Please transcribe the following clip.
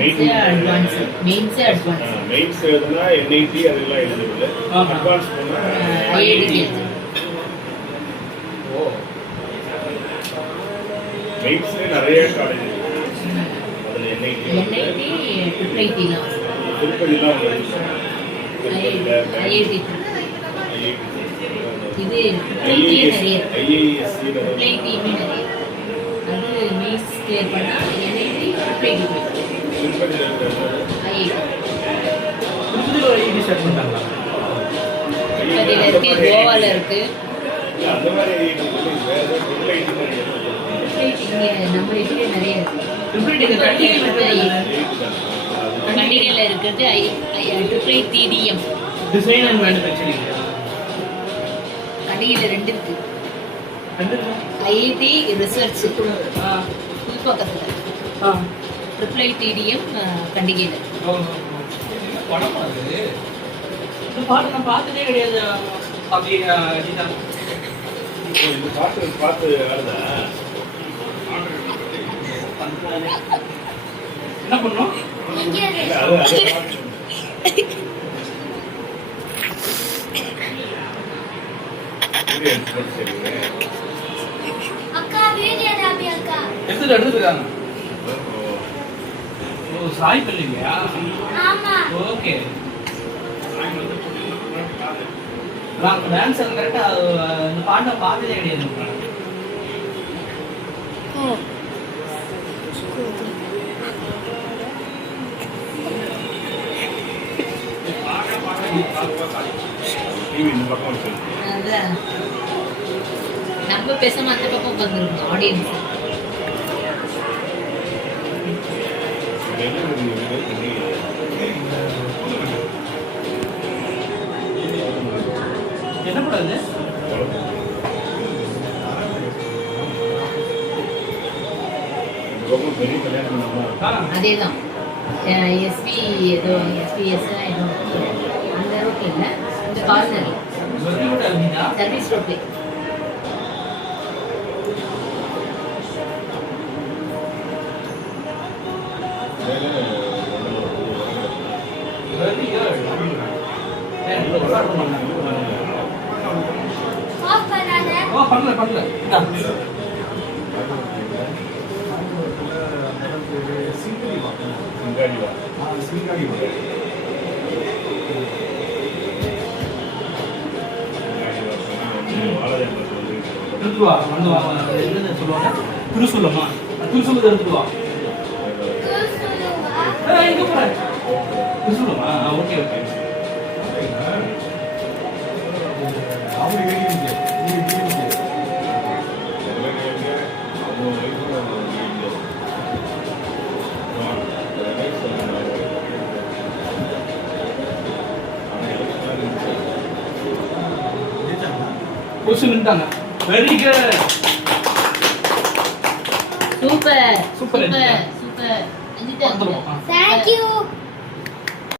Mains எழுதுனா NIT அதெல்லாம் எழுதுறது. அட்வான்ஸ் போனா IIT. ஓ மெயின்ஸ்ல நிறைய காலேஜ் இருக்கு. அதுல NIT IIT திருப்பதிலாம் IIT இது IISc நிறைய அது மெயின்ஸ் கிளியர் பண்ணா NIT IIT திருப்பதியில் ஸ்டார்ட் பண்ணிட்டாங்களா? திருப்பதியில் இருக்கு, கோவால இருக்கு. அந்த மாதிரி நம்ம இதுலேயே நிறைய கண்டிகையில் இருக்கிறது IITDM டிசைன் அண்ட் மேனுஃபேக்சரிங். கண்டிகையில் 2 இருக்கு. IIT ரிசர்ச் பக்கத்தில் IITDM கண்டிகையில். படம் அது இந்த பாட்டு நான் பார்த்ததே கிடையாது. அப்படி இந்த பாட்டு பார்த்து வருதா? என்ன பண்ணோம்? எடுத்துருக்காங்க. ஓ சாய் பல்லியா? ஓகே. நான் டான்ஸ் கரெக்டா இந்த பாட்டை பார்த்ததே கிடையாது. நம்ம பேசாம அந்த பக்கம் வந்துருக்கோம் ஆடியன்ஸ். என்ன படம் இது? அதேதான் எஸ்பி ஏதோ SBS ஏதோ அந்த ரோட்ல இல்ல, இந்த கார்னர்ல சர்வீஸ் ரோட்ல. பண்ணல திருத்துவா வந்து என்ன சொல்லுவாங்க? திருசூலமா? திருசூலத்தை எடுத்துட்டு வா. எங்க போற? திருசூலமா? Okay okay. நின்ட்டாங்க. Very good. Super super super. Thank you.